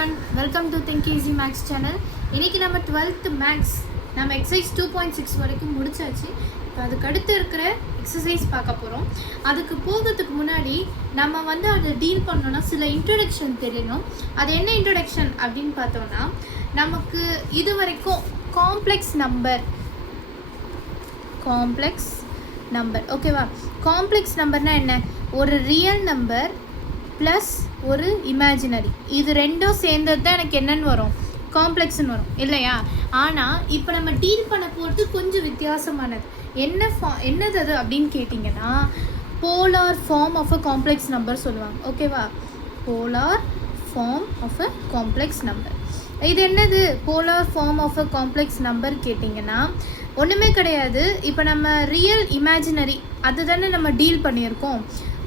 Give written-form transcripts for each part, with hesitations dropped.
everyone, welcome to Think Easy Max channel. இன்னைக்கு நம்ம 12th maths நம்ம எக்ஸசைஸ் 2.6 வரைக்கும் முடிச்சாச்சு. இப்போ அதுக்கு அடுத்து இருக்கிற எக்ஸசைஸ் பார்க்க போகிறோம். அதுக்கு போகிறதுக்கு முன்னாடி நம்ம அதை டீல் பண்ணோன்னா சில இன்ட்ரொடக்ஷன் தெரியணும். அது என்ன இன்ட்ரொடக்ஷன் அப்படின்னு பார்த்தோன்னா, நமக்கு இது வரைக்கும் காம்ப்ளெக்ஸ் நம்பர் ஓகேவா? காம்ப்ளெக்ஸ் நம்பர்னால் என்ன? ஒரு ரியல் நம்பர் ப்ளஸ் ஒரு இமேஜினரி, இது ரெண்டும் சேர்ந்தது தான் எனக்கு என்னன்னு வரும், காம்ப்ளெக்ஸ்ன்னு வரும் இல்லையா? ஆனால் இப்போ நம்ம டீல் பண்ண போகிறது கொஞ்சம் வித்தியாசமானது. என்னது அது அப்படின்னு கேட்டிங்கன்னா, polar form of a complex number சொல்லுவாங்க. ஓகேவா? Polar form of a complex number. இது என்னது polar form of a complex number கேட்டிங்கன்னா, ஒன்றுமே கிடையாது. இப்போ நம்ம ரியல் இமேஜினரி அது தானே நம்ம டீல் பண்ணியிருக்கோம்.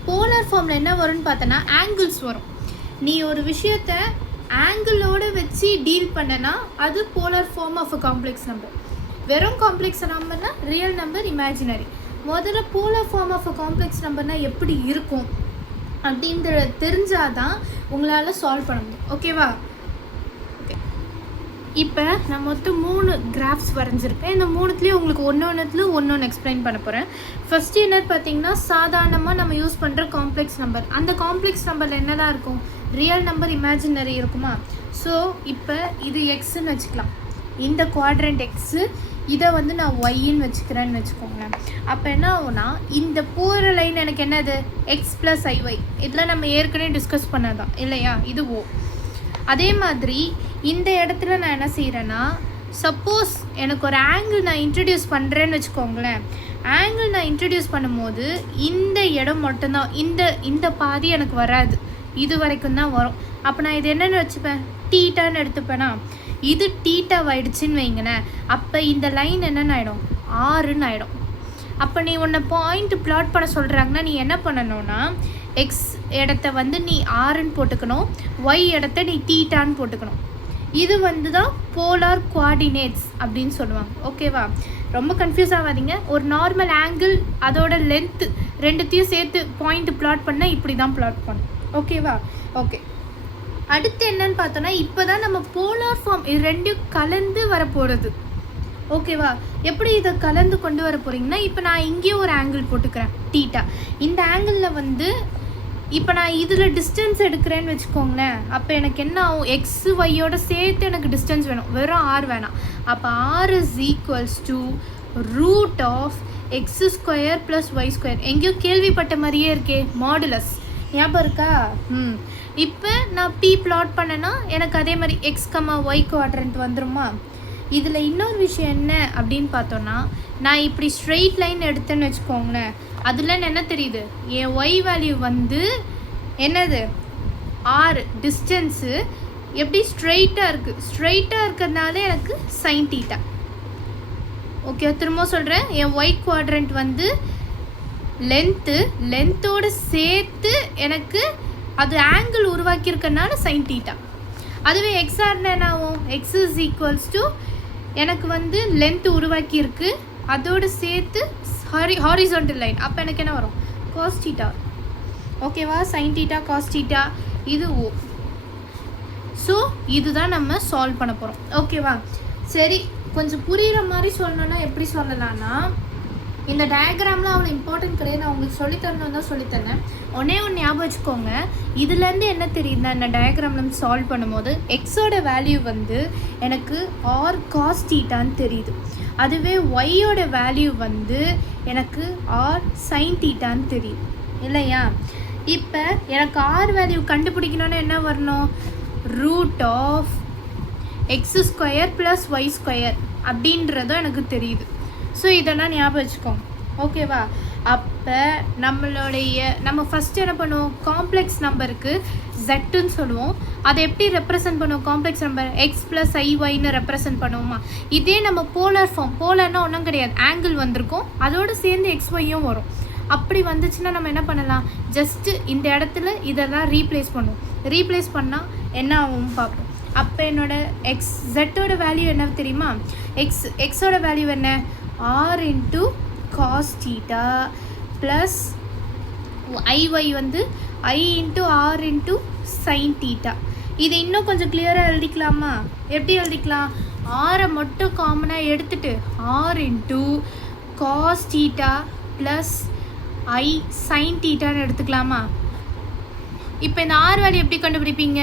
போலார் ஃபார்மில் என்ன வரும்னு பார்த்தோன்னா, ஆங்கிள்ஸ் வரும். நீ ஒரு விஷயத்தை ஆங்கிளோடு வச்சு டீல் பண்ணனா அது polar form of a complex number. வெறும் காம்ப்ளெக்ஸ் நம்பர்னால் ரியல் நம்பர், இமேஜினரி. முதல்ல polar form of a complex நம்பர்னால் எப்படி இருக்கும் அப்படின்ற தெரிஞ்சாதான் உங்களால் சால்வ் பண்ண முடியும். ஓகேவா? இப்போ நான் மொத்தம் 3 கிராஃப்ஸ் வரைஞ்சிருப்பேன். இந்த 3த்துலேயும் உங்களுக்கு ஒன்று எக்ஸ்பிளைன் பண்ண போகிறேன். ஃபஸ்ட்டு என்னன்னு பார்த்தீங்கன்னா, சாதாரணமாக நம்ம யூஸ் பண்ணுற காம்ப்ளெக்ஸ் நம்பர். அந்த காம்ப்ளெக்ஸ் நம்பரில் என்னதான் இருக்கும்? ரியல் நம்பர், இமேஜினரி இருக்குமா? ஸோ இப்போ இது எக்ஸுன்னு வச்சுக்கலாம். இந்த குவாட்ரண்ட் எக்ஸு, இதை நான் ஒய்ன்னு வச்சுக்கிறேன்னு வச்சுக்கோங்களேன். அப்போ என்ன ஆகும்னா, இந்த போகிற லைன் எனக்கு என்னது? X plus ஐஒய். இதில் நம்ம ஏற்கனவே டிஸ்கஸ் பண்ணதான் இல்லையா? இது ஓ. அதே மாதிரி இந்த இடத்துல நான் என்ன செய்கிறேன்னா, சப்போஸ் எனக்கு ஒரு ஆங்கிள் நான் இன்ட்ரடியூஸ் பண்ணுறேன்னு வச்சுக்கோங்களேன். ஆங்கிள் நான் இன்ட்ரடியூஸ் பண்ணும்போது இந்த இடம் மட்டும்தான், இந்த பாதி எனக்கு வராது, இது வரைக்கும் தான் வரும். அப்போ நான் இது என்னென்னு வச்சுப்பேன்? டீட்டான்னு எடுத்துப்பேனா? இது டீட்டாவாயிடுச்சின்னு வைங்களேன். அப்போ இந்த லைன் என்னென்னு ஆகிடும்? ஆறுன்னு ஆகிடும். அப்போ நீ உன்னை பாயிண்ட் பிளாட் பண்ண சொல்கிறாங்கன்னா, நீ என்ன பண்ணணும்னா, எக்ஸ் இடத்த நீ ஆறுன்னு போட்டுக்கணும், ஒய் இடத்த நீ டீட்டான்னு போட்டுக்கணும். இது தான் போலார் குவாடினேட்ஸ் அப்படின்னு சொல்லுவாங்க. ஓகேவா? ரொம்ப கன்ஃபியூஸ் ஆகாதீங்க. ஒரு நார்மல் ஆங்கிள், அதோட லென்த்து ரெண்டுத்தையும் சேர்த்து பாயிண்ட் பிளாட் பண்ணால் இப்படி தான் பிளாட் பண்ணும். ஓகேவா? ஓகே. அடுத்து என்னன்னு பார்த்தோன்னா, இப்போ தான் நம்ம போலார் ஃபார்ம் இது ரெண்டையும் கலந்து வரப்போகிறது. ஓகேவா? எப்படி இதை கலந்து கொண்டு வர போகிறீங்கன்னா, இப்போ நான் இங்கேயும் ஒரு ஆங்கிள் போட்டுக்கிறேன், டீட்டா. இந்த ஆங்கிளில் இப்போ நான் இதில் டிஸ்டன்ஸ் எடுக்கிறேன்னு வச்சுக்கோங்களேன். அப்போ எனக்கு என்ன ஆகும்? எக்ஸு ஒய்யோட சேர்த்து எனக்கு டிஸ்டன்ஸ் வேணும், வெறும் ஆர் வேணாம். அப்போ R is equals to root of x square plus y square. எங்கேயோ கேள்விப்பட்ட மாதிரியே இருக்கே, மாடுலஸ். ஞாபகம் இருக்கா? இப்போ நான் பி பிளாட் பண்ணேன்னா எனக்கு அதே மாதிரி எக்ஸ் கம்மா ஒய் குவாட்ரண்ட் வந்துருமா? இதில் இன்னொரு விஷயம் என்ன அப்படின்னு பார்த்தோன்னா, நான் இப்படி ஸ்ட்ரெயிட் லைன் எடுத்தேன்னு வச்சுக்கோங்களேன். அதில் என்ன தெரியுது? என் ஒய் வேல்யூ என்னது? ஆர் டிஸ்டன்ஸு எப்படி ஸ்ட்ரெயிட்டாக இருக்குது. ஸ்ட்ரெயிட்டாக இருக்கிறதுனால எனக்கு சைன் டீட்டா. ஓகே, திரும்ப சொல்கிறேன். என் ஒய் குவாட்ரண்ட் லென்த்தோடு சேர்த்து எனக்கு அது ஆங்கிள் உருவாக்கியிருக்கனால சைன் டீட்டா. அதுவே எக்ஸ்ஆர்னா என்ன ஆகும்? எக்ஸ் இஸ் ஈக்குவல்ஸ் டு எனக்கு லென்த் உருவாக்கியிருக்கு, அதோடு சேர்த்து ஹாரிசான்டல் லைன். அப்போ எனக்கு என்ன வரும்? Cos theta. ஓகேவா? சைன் டீட்டா, காஸ் டீட்டா, இது ஓ. ஸோ இதுதான் நம்ம சால்வ் பண்ண போகிறோம். ஓகேவா? சரி, கொஞ்சம் புரிகிற மாதிரி சொல்லணுன்னா எப்படி சொல்லலான்னா, இந்த டயக்ராம்லாம் அவ்வளோ இம்பார்ட்டன்ட் கிடையாது. நான் உங்களுக்கு சொல்லித்தரணும் தான் சொல்லித்தரேன். ஒன்று ஞாபகம் வச்சுக்கோங்க. இதுலேருந்து என்ன தெரியுதுன்னா, இந்த டயக்ராம் நம்ம சால்வ் பண்ணும்போது எக்ஸோட வேல்யூ எனக்கு ஆர் காஸ் டீட்டான்னு தெரியுது. அதுவே ஒய்யோட வேல்யூ எனக்கு ஆர் சைன் டீட்டான்னு தெரியுது இல்லையா? இப்போ எனக்கு ஆர் வேல்யூ கண்டுபிடிக்கணுன்னு என்ன வரணும்? Root of x square plus y square அப்படின்றதும் எனக்கு தெரியுது. ஸோ இதெல்லாம் ஞாபகம் வச்சுக்கோங்க. ஓகேவா? அப்போ நம்ம ஃபஸ்ட்டு என்ன பண்ணுவோம்? காம்ப்ளெக்ஸ் நம்பருக்கு ஜெட்டுன்னு சொல்லுவோம். அதை எப்படி ரெப்ரசன்ட் பண்ணுவோம்? காம்ப்ளெக்ஸ் நம்பர் எக்ஸ் ப்ளஸ் ஐஒய்னு ரெப்ரசன்ட் பண்ணுவோமா? இதே நம்ம போலார் ஃபார்ம், போலார்னா ஒன்றும் கிடையாது, ஆங்கிள் வந்திருக்கும், அதோடு சேர்ந்து எக்ஸ் ஒய்யும் வரும். அப்படி வந்துச்சுன்னா நம்ம என்ன பண்ணலாம்? ஜஸ்ட்டு இந்த இடத்துல இதெல்லாம் ரீப்ளேஸ் பண்ணுவோம். ரீப்ளேஸ் பண்ணால் என்ன ஆகும் பார்ப்போம். அப்போ என்னோடய ஜெட்டோட வேல்யூ என்ன தெரியுமா? எக்ஸோட வேல்யூ என்ன? r into cos theta plus iy I into r into sin theta. இது இன்னும் கொஞ்சம் கிளியராக எழுதிக்கலாமா? எப்படி எழுதிக்கலாம்? ஆரை மட்டும் காமனாக எடுத்துட்டு r into cos theta plus i sine தீட்டான்னு எடுத்துக்கலாமா? இப்போ இந்த ஆர் வேல்யூ எப்படி கண்டுபிடிப்பீங்க?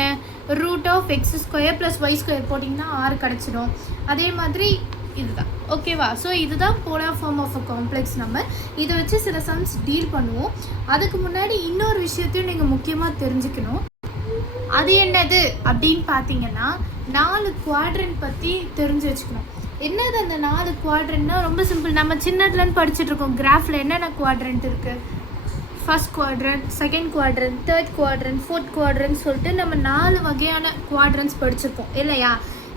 √(x² + y² போட்டிங்கன்னா ஆறு கிடச்சிடும். அதே மாதிரி இதுதான். ஓகேவா? ஸோ இதுதான் polar form of a complex number. இதை வச்சு சில சம்ஸ் டீல் பண்ணுவோம். அதுக்கு முன்னாடி இன்னொரு விஷயத்தையும் நீங்கள் முக்கியமாக தெரிஞ்சுக்கணும். அது என்னது அப்படின்னு பார்த்தீங்கன்னா 4 குவாட்ரண்ட் பற்றி தெரிஞ்சு வச்சுக்கணும். என்னது அந்த 4 குவாட்ரண்ட்னா ரொம்ப சிம்பிள். நம்ம சின்னதுலன்னு படிச்சுட்டு இருக்கோம். கிராஃபில் என்னென்ன குவாட்ரண்ட் இருக்குது? First quadrant, second quadrant, third quadrant, fourth quadrant சொல்லிட்டு நம்ம 4 வகையான குவாட்ரண்ட்ஸ் படிச்சிருக்கோம் இல்லையா?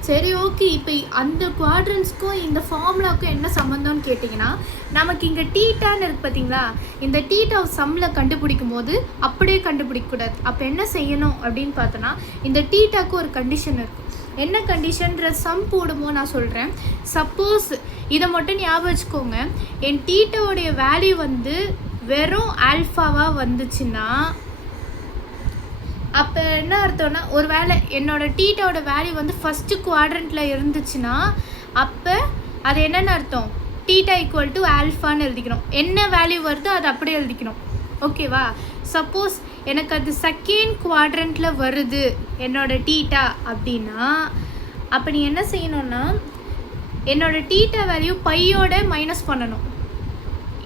சரி, ஓகே. இப்போ அந்த குவாட்ரண்ட்ஸ்க்கும் இந்த ஃபார்முலாவுக்கும் என்ன சம்மந்தம்னு கேட்டிங்கன்னா, நமக்கு இங்கே டீட்டான்னு இருக்குது பார்த்தீங்களா? இந்த டீட்டாவை சம்மில் கண்டுபிடிக்கும் போது அப்படியே கண்டுபிடிக்கக்கூடாது. அப்போ என்ன செய்யணும் அப்படின்னு பார்த்தோன்னா, இந்த டீட்டாவுக்கு ஒரு கண்டிஷன் இருக்குது. என்ன கண்டிஷன்ற சம் போடும்போது நான் சொல்கிறேன். சப்போஸ் இதை மட்டும் ஞாபகம் வச்சுக்கோங்க. என் டீட்டாவோடைய வேல்யூ வந்து வெறும் ஆல்ஃபாவாக வந்துச்சுன்னா அப்போ என்ன அர்த்தம்னா, ஒரு வேளை என்னோடய டீட்டாவோட வேல்யூ வந்து ஃபஸ்ட்டு குவாட்ரண்ட்டில் இருந்துச்சுன்னா அப்போ அது என்னென்னு அர்த்தம்? டீட்டா ஈக்குவல் டு ஆல்ஃபான்னு எழுதிக்கணும். என்ன வேல்யூ வருதோ அதை அப்படியே எழுதிக்கணும். ஓகேவா? சப்போஸ் எனக்கு அது செகண்ட் குவாட்ரண்ட்டில் வருது என்னோடய டீட்டா அப்படின்னா அப்போ நீ என்ன செய்யணும்னா, என்னோடய டீட்டா வேல்யூ பையோட மைனஸ் பண்ணணும்.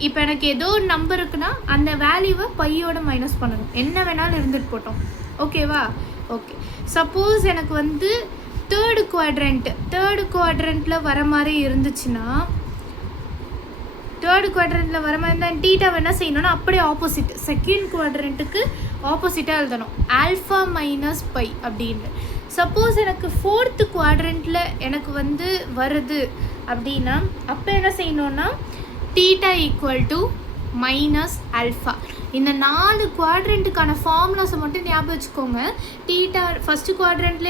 இப்போ எனக்கு ஏதோ ஒரு நம்பர் இருக்குன்னா அந்த வேல்யூவை பையோட மைனஸ் பண்ணணும். என்ன வேணாலும் இருந்துட்டு போட்டோம். ஓகேவா? ஓகே. சப்போஸ் எனக்கு வந்து தேர்டு குவாட்ரண்ட்டில் வர மாதிரி இருந்துச்சுன்னா, தேர்டு குவாட்ரண்ட்டில் வர மாதிரி இருந்தால் டீட்டாவை என்ன செய்யணும்னா அப்படியே ஆப்போசிட், செகண்ட் குவாட்ரண்ட்டுக்கு ஆப்போசிட்டாக எழுதணும். ஆல்ஃபா மைனஸ் பை அப்படின்னு. சப்போஸ் எனக்கு ஃபோர்த்து குவாட்ரண்ட்டில் எனக்கு வந்து வருது அப்படின்னா அப்போ என்ன செய்யணுன்னா theta equal to minus alpha. இந்த 4 குவாட்ரண்ட்டுக்கான ஃபார்முலாஸை மட்டும் ஞாபகம் வச்சுக்கோங்க. டீட்டா ஃபஸ்ட்டு குவாட்ரண்ட்டில்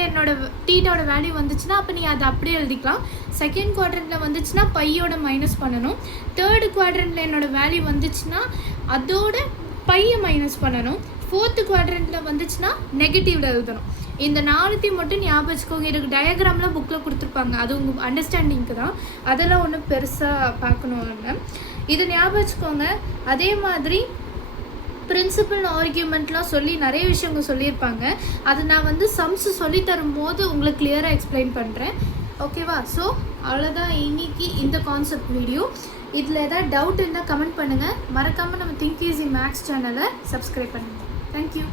டீட்டாவோட வேல்யூ வந்துச்சுன்னா அப்போ நீ அதை அப்படியே எழுதிக்கலாம். செகண்ட் குவாட்ரண்ட்டில் வந்துச்சுன்னா பையோட மைனஸ் பண்ணணும். தேர்டு குவாட்ரண்ட்டில் என்னோடய வேல்யூ வந்துச்சுன்னா அதோட பையை மைனஸ் பண்ணணும். ஃபோர்த்து குவாட்ரண்ட்டில் வந்துச்சுன்னா நெகட்டிவில் எழுதணும். இந்த 4த்தையும் மட்டும் ஞாபகம் வச்சுக்கோங்க. இதுக்கு டயக்ராம்லாம் புக்கில் கொடுத்துருப்பாங்க. அது உங்கள் அண்டர்ஸ்டாண்டிங்க்கு தான். அதெல்லாம் ஒன்றும் பெருசாக பார்க்கணும் இல்லை. இதை ஞாபகம் வச்சுக்கோங்க. அதே மாதிரி பிரின்சிபல் ஆர்கியூமெண்ட்லாம் சொல்லி நிறைய விஷயங்கள் சொல்லியிருப்பாங்க. அது நான் வந்து சம்ஸ் சொல்லி தரும்போது உங்களுக்கு கிளியராக எக்ஸ்பிளைன் பண்ணுறேன். ஓகேவா? ஸோ அவ்வளோதான் இன்னைக்கு இந்த கான்செப்ட் வீடியோ. இதில் ஏதாவது டவுட் இருந்தால் கமெண்ட் பண்ணுங்கள். மறக்காமல் நம்ம திங்க் ஈஸி மேக்ஸ் சேனலை சப்ஸ்கிரைப் பண்ணுங்கள். தேங்க்யூ.